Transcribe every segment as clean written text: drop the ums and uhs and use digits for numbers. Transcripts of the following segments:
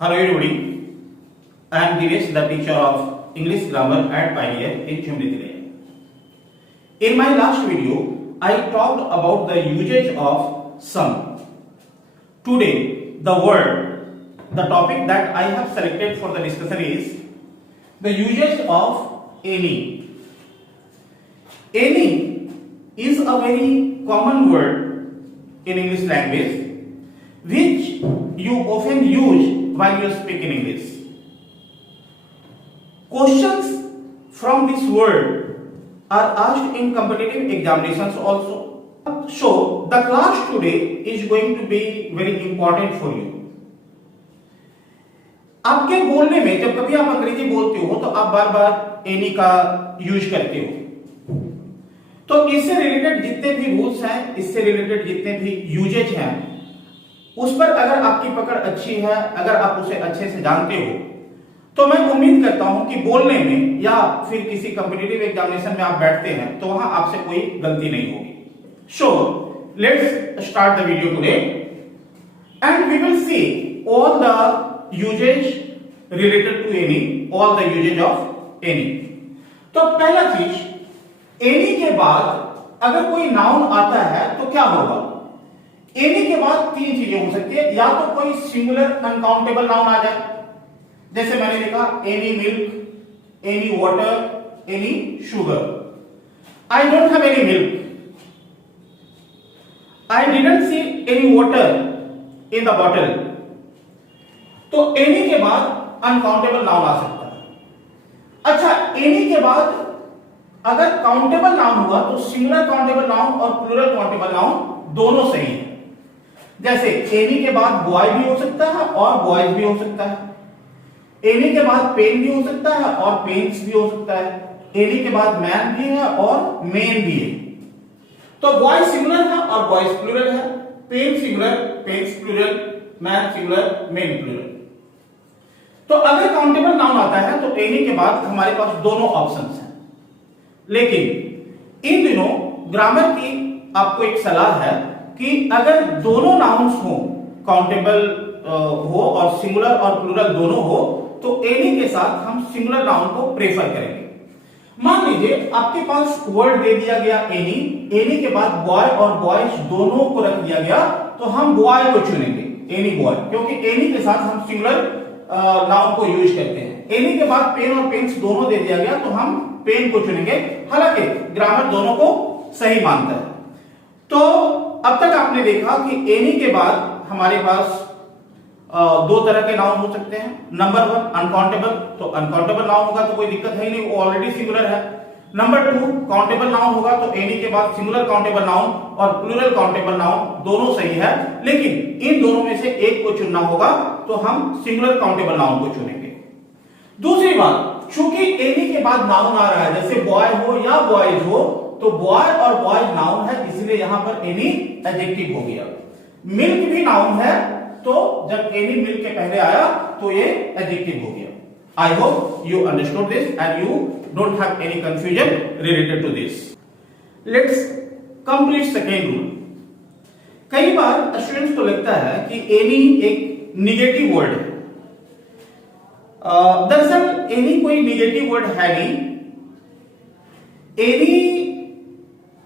Hello everybody, I am Dinesh, the teacher of English grammar at Pioneer in Chumritilia. In my last video, I talked about the usage of some. Today, the topic that I have selected for the discussion is the usage of any. Any is a very common word in English language which you often use while you speak in English. Questions from this word are asked in competitive examinations also. So the class today is going to be very important for you. आपके बोलने में जब कभी आप अंग्रेजी बोलते हो तो आप बार बार एनी का यूज करते हो, तो इससे रिलेटेड जितने भी रूल्स हैं, इससे रिलेटेड जितने भी यूजेज हैं, उस पर अगर आपकी पकड़ अच्छी है, अगर आप उसे अच्छे से जानते हो, तो मैं उम्मीद करता हूं कि बोलने में या फिर किसी कॉम्पिटिटिव एग्जामिनेशन में आप बैठते हैं तो वहां आपसे कोई गलती नहीं होगी. So let's start the video today and we will see all the usages related to any, all the usages of any. तो पहला चीज, एनी के बाद अगर कोई नाउन आता है तो क्या होगा? एनी के बाद तीन चीजें हो सकती है. या तो कोई सिंगुलर अनकाउंटेबल नाउन आ जाए, जैसे मैंने लिखा any milk, any water, any sugar. I don't have any milk, I didn't see any water in the bottle. तो एनी के बाद अनकाउंटेबल नाउन आ सकता है. अच्छा, एनी के बाद अगर काउंटेबल नाउन हुआ तो सिंगुलर काउंटेबल नाउन और प्लूरल काउंटेबल नाउन दोनों सही है. जैसे एनी के बाद बॉय भी हो सकता है और बॉयज भी हो सकता है. एनी के बाद पेन भी हो सकता है और पेन्स भी हो सकता है. एनी के बाद मैन भी है और मेन भी है. तो बॉय सिंगुलर है और बॉयज प्लूरल है. Pen singular, pens plural, man singular, men plural. तो अगर काउंटेबल नाउन आता है तो एनी के बाद हमारे पास दोनों ऑप्शंस हैं. लेकिन इन दिनों ग्रामर की आपको एक सलाह है कि अगर दोनों नाउन्स हो, काउंटेबल हो और सिंगुलर और प्लूरल दोनों हो, तो एनी के साथ हम सिंगुलर नाउन को प्रेफर करेंगे. मान लीजिए आपके पास वर्ड दे दिया गया एनी, एनी के बाद बॉय और बॉयज दोनों को रख दिया गया, तो हम बॉय को चुनेंगे, एनी बॉय, क्योंकि एनी के साथ हम सिंगुलर नाउन को यूज करते हैं. एनी के बाद पेन और पेन्स दोनों दे दिया गया तो हम पेन को चुनेंगे. हालांकि ग्रामर दोनों को सही मानता है. तो अब तक आपने देखा कि एनी के बाद हमारे पास दो तरह के नाउन हो सकते हैं. Number one, uncountable. तो अनकाउंटेबल नाउन होगा तो कोई दिक्कत है ही नहीं, वो ऑलरेडी सिंगुलर है. नंबर टू, काउंटेबल नाउन होगा तो एनी के बाद सिंगुलर काउंटेबल नाउन और प्लूरल काउंटेबल नाउन दोनों सही है. लेकिन इन दोनों में से एक को चुनना होगा तो हम सिंगुलर काउंटेबल नाउन को चुनेंगे. दूसरी बात, चूंकि एनी के बाद नाउन आ रहा है, जैसे बॉय हो या बॉयज हो, तो बॉय और बॉयज नाउन है, इसलिए यहां पर एनी एडजेक्टिव हो गया. मिल्क भी नाउन है, तो जब एनी मिल्क के पहले आया तो ये एडजेक्टिव हो गया. I hope you understood this and you don't have any confusion related to this. Let's complete second rule. कई बार स्टूडेंट्स को लगता है कि एनी एक निगेटिव वर्ड है. दरअसल एनी कोई निगेटिव वर्ड है नहीं. एनी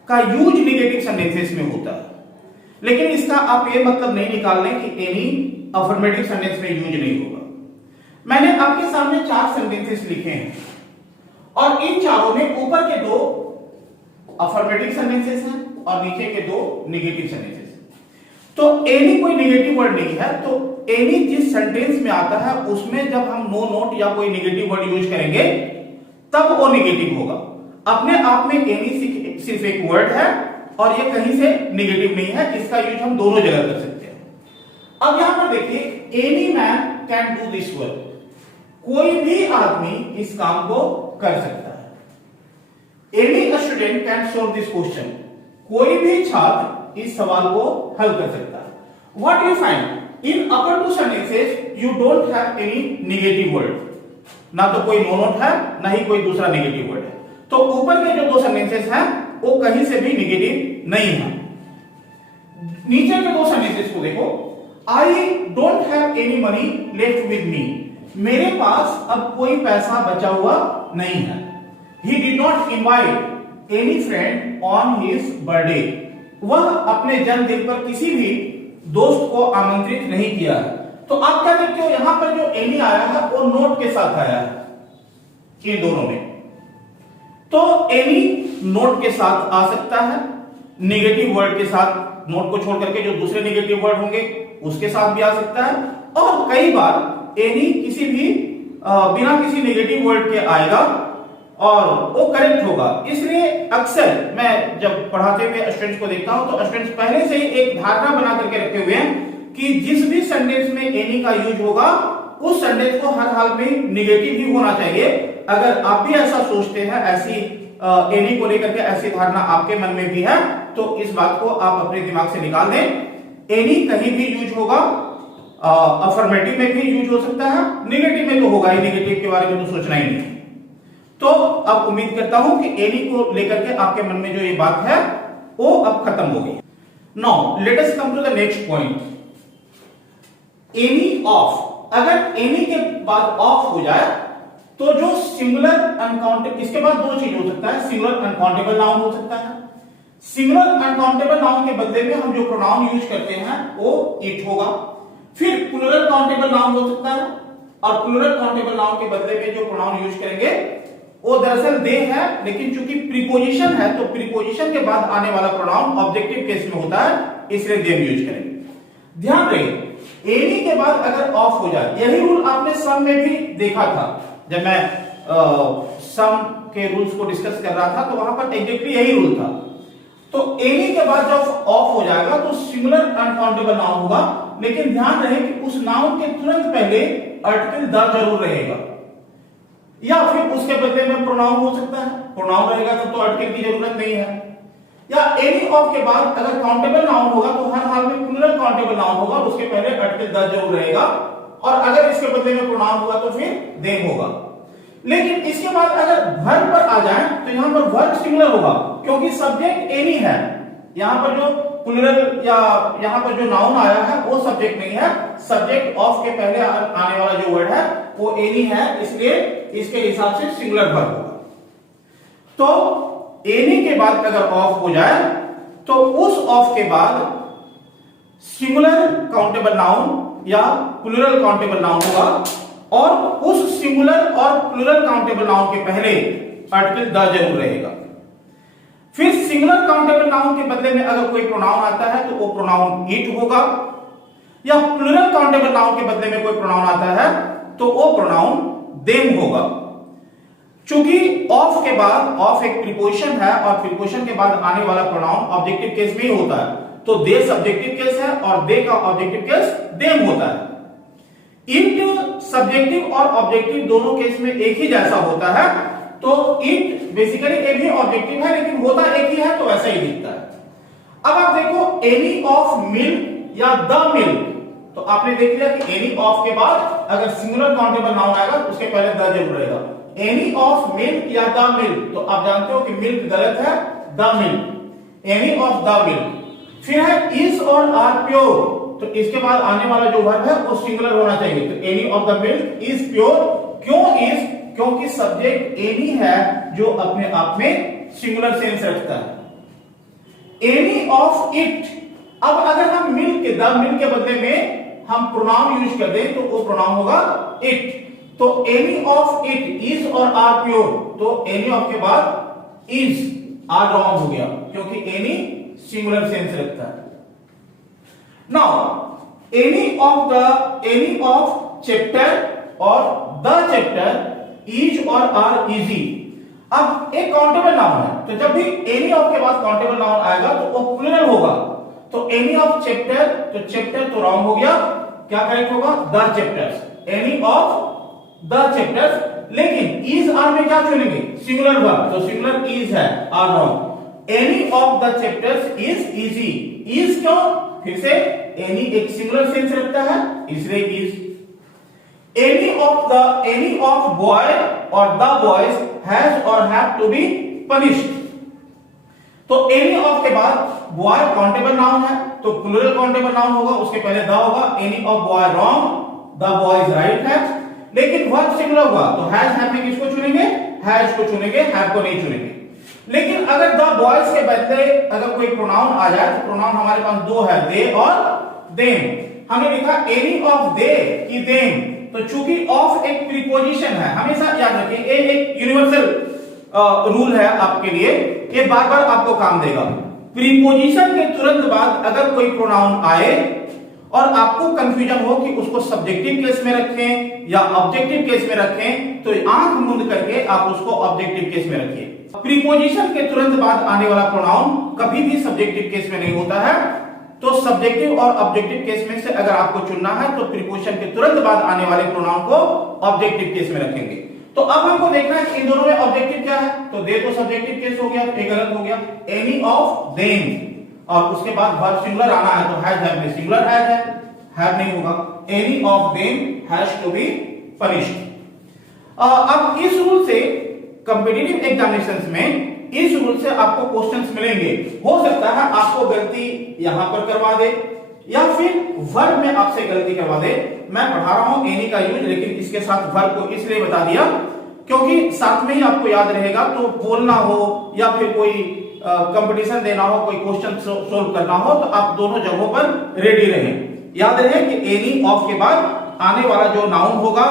का यूज निगेटिव सेंटेंसेस में होता है, लेकिन इसका आप ये मतलब नहीं निकाल लें कि एनी अफर्मेटिव सेंटेंस में यूज नहीं होगा. मैंने आपके सामने 4 सेंटेंसेस लिखे हैं और इन चारों में ऊपर के 2 अफर्मेटिव सेंटेंसेस हैं और नीचे के 2 नेगेटिव सेंटेंसेस हैं. तो एनी कोई नेगेटिव वर्ड नहीं है. तो एनी जिस सेंटेंस में आता है उसमें जब हम नो नोट या कोई नेगेटिव वर्ड यूज करेंगे तब वो नेगेटिव होगा. अपने आप में एनी सिर्फ एक वर्ड है और ये कहीं से नेगेटिव नहीं है. इसका यूज हम दोनों जगह कर सकते हैं. अब यहां पर देखिए, any man can do this work. कोई भी आदमी इस काम को कर सकता है. Any student can solve this question. कोई भी छात्र इस सवाल को हल कर सकता है. What you find in upper 2 sentences, you don't have any negative word. ना तो कोई नो नोट है, ना ही कोई दूसरा नेगेटिव वर्ड है. तो ऊपर के जो 2 सेंटेंसेस हैं वो कहीं से भी नेगेटिव नहीं है. नीचे के 2 सेंटेंसेस को देखो. आई don't have any money left with me, मेरे पास अब कोई पैसा बचा हुआ नहीं है। He did not invite any friend on his birthday, वह अपने जन्मदिन पर किसी भी दोस्त को आमंत्रित नहीं किया है। तो आप क्या देखते हो, यहां पर जो एनी आया है वो नोट के साथ आया है इन दोनों में। तो एनी नोट के साथ आ सकता है, नेगेटिव वर्ड के साथ, नोट को छोड़ करके जो दूसरे नेगेटिव वर्ड होंगे उसके साथ भी आ सकता है, और कई बार एनी किसी भी बिना किसी नेगेटिव वर्ड के आएगा और वो करेक्ट होगा। इसलिए अक्सर मैं जब पढ़ाते हुए स्टूडेंट्स को देखता हूं तो स्टूडेंट्स पहले से ही एक धारणा बना करके रखे हुए हैं कि जिस भी सेंटेंस में एनी का यूज होगा उस सेंटेंस को हर हाल में नेगेटिव ही होना चाहिए। अगर आप भी ऐसा सोचते हैं, ऐसी एनी को लेकर के ऐसी धारणा आपके मन में भी है, तो इस बात को आप अपने दिमाग से निकाल दें। एनी कहीं भी यूज होगा, अफर्मेटिव में भी यूज हो सकता है, नेगेटिव में तो होगा ही, नेगेटिव के बारे में तो सोचना ही नहीं। तो अब उम्मीद करता हूं कि एनी को लेकर के आपके मन में जो ये बात है वो अब खत्म हो गई। Now let us come to the next point, any of. अगर एनी के बाद ऑफ हो जाए तो जो सिंगुलर अनकाउंटेबल, इसके बाद दो चीज हो सकता है, सिंगुलर अनकाउंटेबल नाउन हो सकता है। सिंगुलर अनकाउंटेबल नाउन के बदले में हम जो प्रोनाउन यूज करते हैं वो इट होगा। फिर प्लूरल काउंटेबल नाउन हो सकता है, और प्लूरल काउंटेबल नाउन के बदले में जो प्रोनाउन यूज करेंगे वो दरअसल दे है, लेकिन चूंकि प्रीपोजिशन है तो प्रीपोजिशन के बाद आने वाला प्रोनाउन ऑब्जेक्टिव केस में होता है, इसलिए देम यूज करेंगे। ध्यान रहे एनी के बाद अगर ऑफ हो जाए, यही रूल आपने सम में भी देखा था। जब मैं सम के रूल्स को डिस्कस कर रहा था तो वहां पर एग्जैक्टली यही रूल था। तो एनी के बाद जब ऑफ हो जाएगा तो सिंगुलर अनकाउंटेबल नाउन होगा, लेकिन ध्यान रहे कि उस नाउन के तुरंत पहले आर्टिकल द जरूर रहेगा, या फिर उसके बदले में प्रोनाउन हो सकता है। प्रोनाउन रहेगा तब तो आर्टिकल की जरूरत नहीं है। या एनी ऑफ के बाद अगर काउंटेबल नाउन होगा तो हर हाल में प्लूरल काउंटेबल नाउन होगा, उसके पहले आर्टिकल द जरूर रहेगा, और अगर इसके बदले में प्रोनाउन होगा तो फिर देम होगा। लेकिन इसके बाद अगर वर्ब पर आ जाए तो यहां पर वर्ब सिंगुलर होगा, क्योंकि सब्जेक्ट एनी है। यहां पर जो प्लूरल या यहां पर जो नाउन आया है वो सब्जेक्ट नहीं है, सब्जेक्ट ऑफ के पहले आने वाला जो वर्ड है वो एनी है, इसलिए इसके हिसाब से सिंगुलर वर्ब होगा। तो एनी के बाद अगर ऑफ हो जाए तो उस ऑफ के बाद सिंगुलर काउंटेबल नाउन या प्लूरल काउंटेबल नाउन होगा, और उस सिंगुलर और प्लूरल काउंटेबल नाउन के पहले आर्टिकल द जरूर रहेगा। फिर सिंगुलर काउंटेबल नाउन के बदले में अगर कोई प्रोनाउन आता है तो वो प्रोनाउन इट होगा, या प्लूरल काउंटेबल नाउन के बदले में कोई प्रोनाउन आता है तो वो प्रोनाउन देम होगा। चूंकि ऑफ के बाद, ऑफ एक प्रीपोजिशन है और प्रीपोजिशन के बाद आने वाला प्रोनाउन ऑब्जेक्टिव केस में ही होता है, तो दे सब्जेक्टिव केस है और दे का ऑब्जेक्टिव केस देम होता है। इट सब्जेक्टिव और ऑब्जेक्टिव दोनों केस में एक ही जैसा होता है, तो इट बेसिकली एक ही ऑब्जेक्टिव है लेकिन होता एक ही है, तो वैसा ही दिखता है। अब आप देखो एनी ऑफ मिल्क या द मिल्क, तो आपने देख लिया कि एनी ऑफ के बाद अगर सिंगुलर काउंटेबल नाउन आएगा तो उसके पहले द जरूर रहेगा। एनी ऑफ मिल्क या द मिल्क, तो आप जानते हो कि मिल्क गलत है, the milk, any of the milk. फिर है इज और आर प्योर, तो इसके बाद आने वाला जो वर्ब है वो सिंगुलर होना चाहिए, तो any of the milk is pure. क्यों इज? क्योंकि सब्जेक्ट एनी है जो अपने आप में सिंगुलर सेंस रखता है। एनी ऑफ इट, अब अगर हम मिल्क के, द मिल्क के बदले में हम प्रोनाउन यूज कर दें तो वो प्रोनाउन होगा इट। तो एनी ऑफ इट इज और आर प्योर, तो एनी ऑफ के बाद इज आर रॉन्ग हो गया, क्योंकि एनी सिंगुलर सेंस रखता है। नाउ एनी ऑफ चैप्टर और द चैप्टर इज और आर इजी। अब एक काउंटेबल नाउन है, तो जब भी एनी ऑफ के बाद काउंटेबल नाउन आएगा तो वो प्लूरल होगा, तो एनी ऑफ चैप्टर, तो चैप्टर तो रॉन्ग हो गया, क्या करेक्ट होगा? The chapters, any of the chapters. लेकिन इज आर में क्या चुनेंगे? सिंगुलर वर्ब, तो सिंगुलर इज है, are wrong. Any of the chapters is easy. Is क्यों? फिर से एनी एक सिंगुलर सेंस रखता है, इसलिए इज। एनी ऑफ बॉय और द बॉयज हैज और हैव टू बी पनिश्ड, तो एनी ऑफ के बाद बॉय काउंटेबल नाउन है, तो प्लूरल काउंटेबल नाउन होगा, उसके पहले द होगा, any of boy wrong, the boy is right है। लेकिन वर्ब सिंगुलर हुआ तो हैज हैव में किसको चुनेंगे, हैज को चुनेंगे, हैव को नहीं चुनेंगे। लेकिन अगर द बॉयज के बदले अगर कोई प्रोनाउन आ जाए तो प्रोनाउन हमारे पास दो है, दे और देम। हमने लिखा एनी ऑफ दे की देम, तो चूंकि ऑफ एक प्रीपोजिशन है, हमेशा याद रखिए ये एक यूनिवर्सल रूल है आपके लिए, ये बार बार आपको काम देगा। प्रीपोजिशन के तुरंत बाद अगर कोई प्रोनाउन आए और आपको कंफ्यूजन हो कि उसको सब्जेक्टिव केस में रखें या ऑब्जेक्टिव केस में रखें, तो आंख मूंद करके आप उसको ऑब्जेक्टिव केस में रखिए। प्रीपोजिशन के तुरंत बाद आने वाला प्रोनाउन कभी भी सब्जेक्टिव केस में नहीं होता है, तो सब्जेक्टिव और ऑब्जेक्टिव केस में से अगर आपको चुनना है तो प्रीपोजिशन के तुरंत बाद आने वाले प्रोनाउन को ऑब्जेक्टिव केस में रखेंगे। तो अब हमको देखना है कि इन दोनों में ऑब्जेक्टिव क्या है, तो दे तो सब्जेक्टिव केस हो गया, एक गलत हो गया, एनी ऑफ देम, और उसके बाद वर्ब सिंगुलर आना है तो हैज हैव में सिंगुलर हैज हैव नहीं होगा, any of them has to be punished. अब इस रूल से कॉम्पिटिटिव एग्जामिनेशंस में इस रूल से आपको क्वेश्चंस मिलेंगे। हो सकता है आपको गलती यहां पर करवा दे या फिर वर्ब में आपसे गलती करवा दे। मैं पढ़ा रहा हूं एनी का यूज, लेकिन इसके साथ वर्ब को इसलिए बता दिया क्योंकि साथ में ही आपको याद रहेगा, तो बोलना हो या फिर कोई कंपटीशन देना हो, कोई क्वेश्चन सोल्व करना हो, तो आप दोनों जगहों पर रेडी रहें। याद रहे कि एनी ऑफ के बाद आने वाला जो नाउन होगा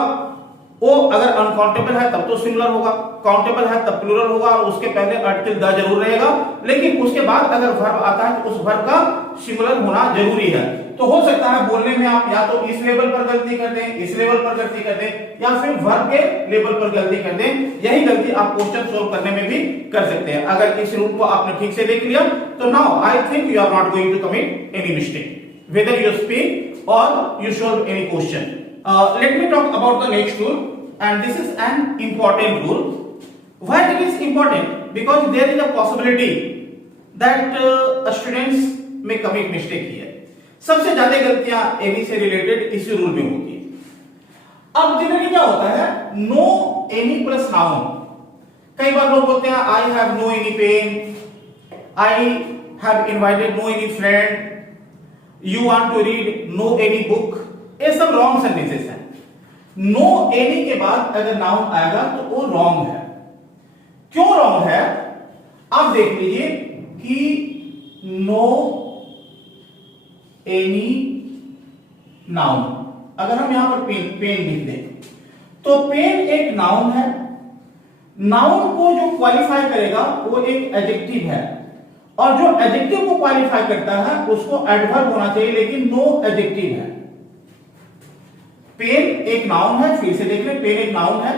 वो अगर अनकाउंटेबल है तब तो सिंगुलर होगा, काउंटेबल है तब प्लूरल होगा, और उसके पहले आर्टिकल द जरूर रहेगा, लेकिन उसके बाद अगर वर्ब आता है तो उस वर्ब का सिंगुलर होना जरूरी है। तो हो सकता है बोलने में आप या तो इस लेवल पर गलती कर दें, इस लेवल पर गलती कर दें, या फिर वर्ब के लेवल पर गलती कर दें। यही गलती आप क्वेश्चन सोल्व करने में भी कर सकते हैं। अगर इस रूल को आपने ठीक से देख लिया तो now I think you are not going to commit any mistake whether you speak और you solve any question. Let me talk about the next rule, and this is an important rule. Why it is important? Because there is a possibility that students may commit mistake here. सबसे ज्यादा गलतियां any से related इस rule में होती है। अब generally क्या होता है, नो एनी प्लस नाउन। कई बार लोग बोलते हैं I have no any pen, I have invited no any friend, you want to read no any book. ये सब रॉन्ग सेंटेंसेस हैं। नो एनी के बाद अगर नाउन आएगा तो वो रॉन्ग है। क्यों रॉन्ग है आप देख लीजिए कि नो एनी नाउन, अगर हम यहां पर पेन लिख दें तो पेन एक नाउन है। नाउन को जो क्वालिफाई करेगा वो एक एडजेक्टिव है, और जो एडजेक्टिव को क्वालिफाई करता है उसको एडवर्ब होना चाहिए, लेकिन नो एडजेक्टिव है। पेन एक नाउन है, फिर से देख लें, पेन एक नाउन है।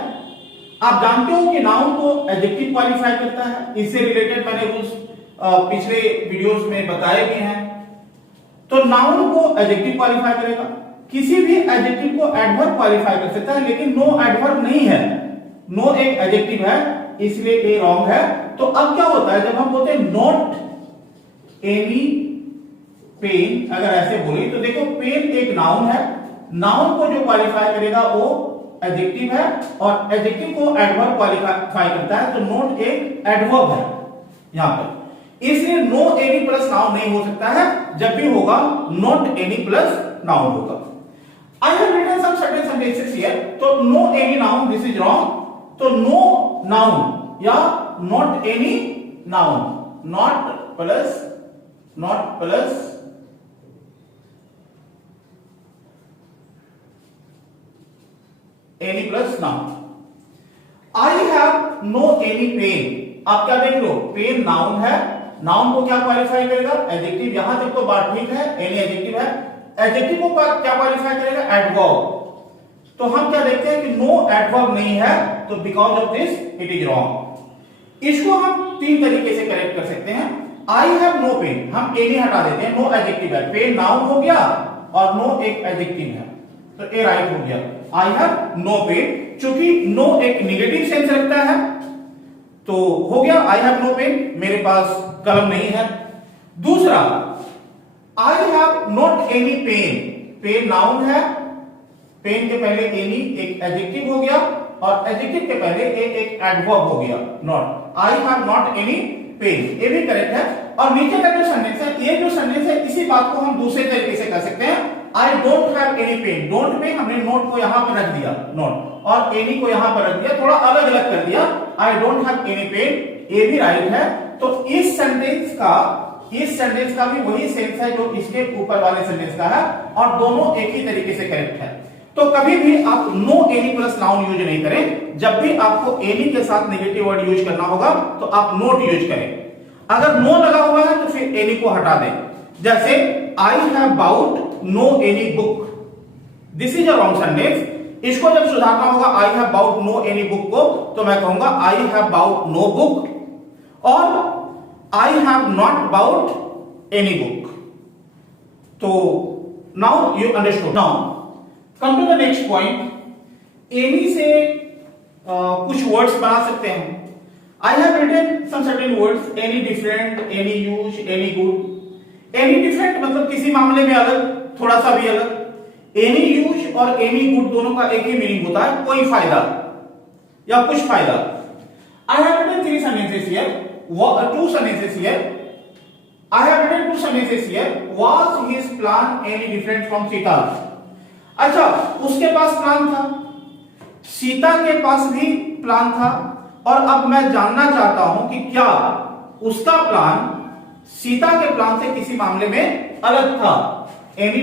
आप जानते हो कि नाउन को एडजेक्टिव क्वालिफाई करता है। इससे रिलेटेड मैंने रूल्स पिछले वीडियोस में बताए भी हैं। तो नाउन को एडजेक्टिव क्वालिफाई करेगा, किसी भी एडजेक्टिव को एडवर्ब क्वालिफाई कर सकता है, लेकिन नो एडवर्ब नहीं है। नो एक एडजेक्टिव है, इसलिए ये रॉन्ग है। तो अब क्या होता है, जब हम बोलते हैं नॉट एनी पेन, अगर ऐसे बोले तो देखो पेन एक नाउन है, नाउन को जो क्वालिफाई करेगा वो एडजेक्टिव है, और एडजेक्टिव को एडवर्ब क्वालिफाई करता है, तो नॉट एक एडवर्ब है यहां पर। इसलिए नो एनी प्लस नाउन नहीं हो सकता है, जब भी होगा नॉट एनी प्लस नाउन होगा। I have written some certain sentences here, तो no any noun this is wrong. तो नो नाउन या not any noun, not plus any plus noun. I have no any pen, आप क्या देख लो, pen noun है, noun को क्या क्वालिफाई करेगा, एडजेक्टिव। यहां तक तो बात ठीक है, एनी एडजेक्टिव है, एडजेक्टिव को क्या क्वालिफाई करेगा, एडवर्ब। तो हम क्या देखते हैं कि नो एडवर्ब नहीं है, तो because of this it is wrong. इसको हम तीन तरीके से करेक्ट कर सकते हैं। आई हैव नो पेन, हम एनी हटा देते हैं, नो एडजेक्टिव है, पेन नाउन हो गया और नो एक एडजेक्टिव है, तो ए राइट हो गया। आई हैव नो पेन, चूंकि नो एक निगेटिव सेंस रखता है तो हो गया आई हैव नो पेन, मेरे पास कलम नहीं है। दूसरा, I have not any pen, pen noun है, पेन के पहले एनी एक एडजेक्टिव हो गया, और एडजेक्टिव के पहले एक एडवर्ब हो गया, not. I have not any pen, ये भी करेक्ट है। और नीचे का जो सेंटेंस है, ये जो सेंटेंस है, इसी बात को हम दूसरे तरीके से कर सकते हैं। I don't have any pen. Don't में हमने नोट को यहां पर रख दिया, नोट, और एनी को यहां पर रख दिया, थोड़ा अलग अलग कर दिया। I don't have any pen, ये भी राइट है। तो इस सेंटेंस का भी वही सेंस है जो इसके ऊपर वाले सेंटेंस का है, और दोनों एक ही तरीके से करेक्ट है। तो कभी भी आप no any plus noun use नहीं करें। जब भी आपको एनी के साथ नेगेटिव वर्ड यूज करना होगा तो आप नोट यूज करें। अगर नो लगा हुआ है तो फिर एनी को हटा दें। जैसे I have bought no any book, this is a wrong sentence. इसको जब सुधारना होगा I have bought no any book को, तो मैं कहूंगा I have bought no book, और I have not bought any book. So now you understood. Now come to the next point. Any से कुछ words बना सकते हैं। I have written some certain words. Any different, any use, any good. Any different मतलब किसी मामले में अलग, थोड़ा सा भी अलग। Any use और any good दोनों का एक ही मीनिंग होता है, कोई फायदा या कुछ फायदा। I have written 3 sentences here. 2 sentences here. I have written 2 sentences here. Was his plan any different from Sita's? अच्छा, उसके पास प्लान था, सीता के पास भी प्लान था, और अब मैं जानना चाहता हूं कि क्या उसका प्लान सीता के प्लान से किसी मामले में अलग था। एनी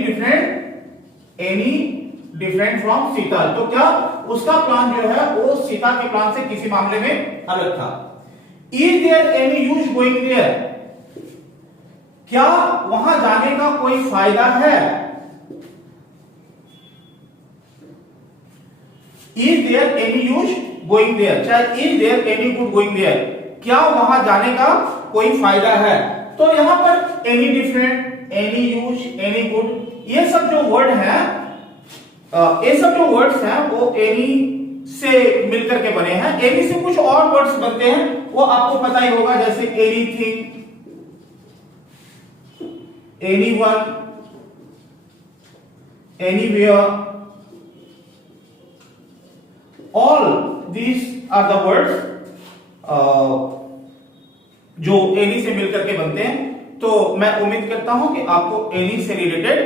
डिफरेंट फ्रॉम सीता, तो क्या उसका प्लान जो है वो सीता के प्लान से किसी मामले में अलग था। Is there any use going there? क्या वहां जाने का कोई फायदा है? Is there any use going there? चाहे is there any good going there? क्या वहां जाने का कोई फायदा है? तो यहां पर any different, any use, any good, ये सब जो वर्ड है, ये सब जो वर्ड्स हैं वो any से मिलकर के बने हैं। एनी से कुछ और वर्ड्स बनते हैं, वो आपको पता ही होगा, जैसे anything, anyone, anywhere, all these are the words जो एनी से मिलकर के बनते हैं। तो मैं उम्मीद करता हूं कि आपको एनी से रिलेटेड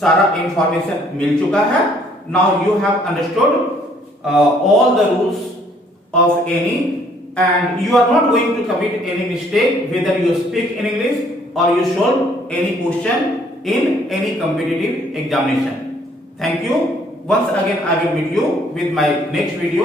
सारा इंफॉर्मेशन मिल चुका है। Now you have understood all the rules of any, and you are not going to commit any mistake whether you speak in English or you solve any question in any competitive examination. Thank you. Once again I will meet you with my next video.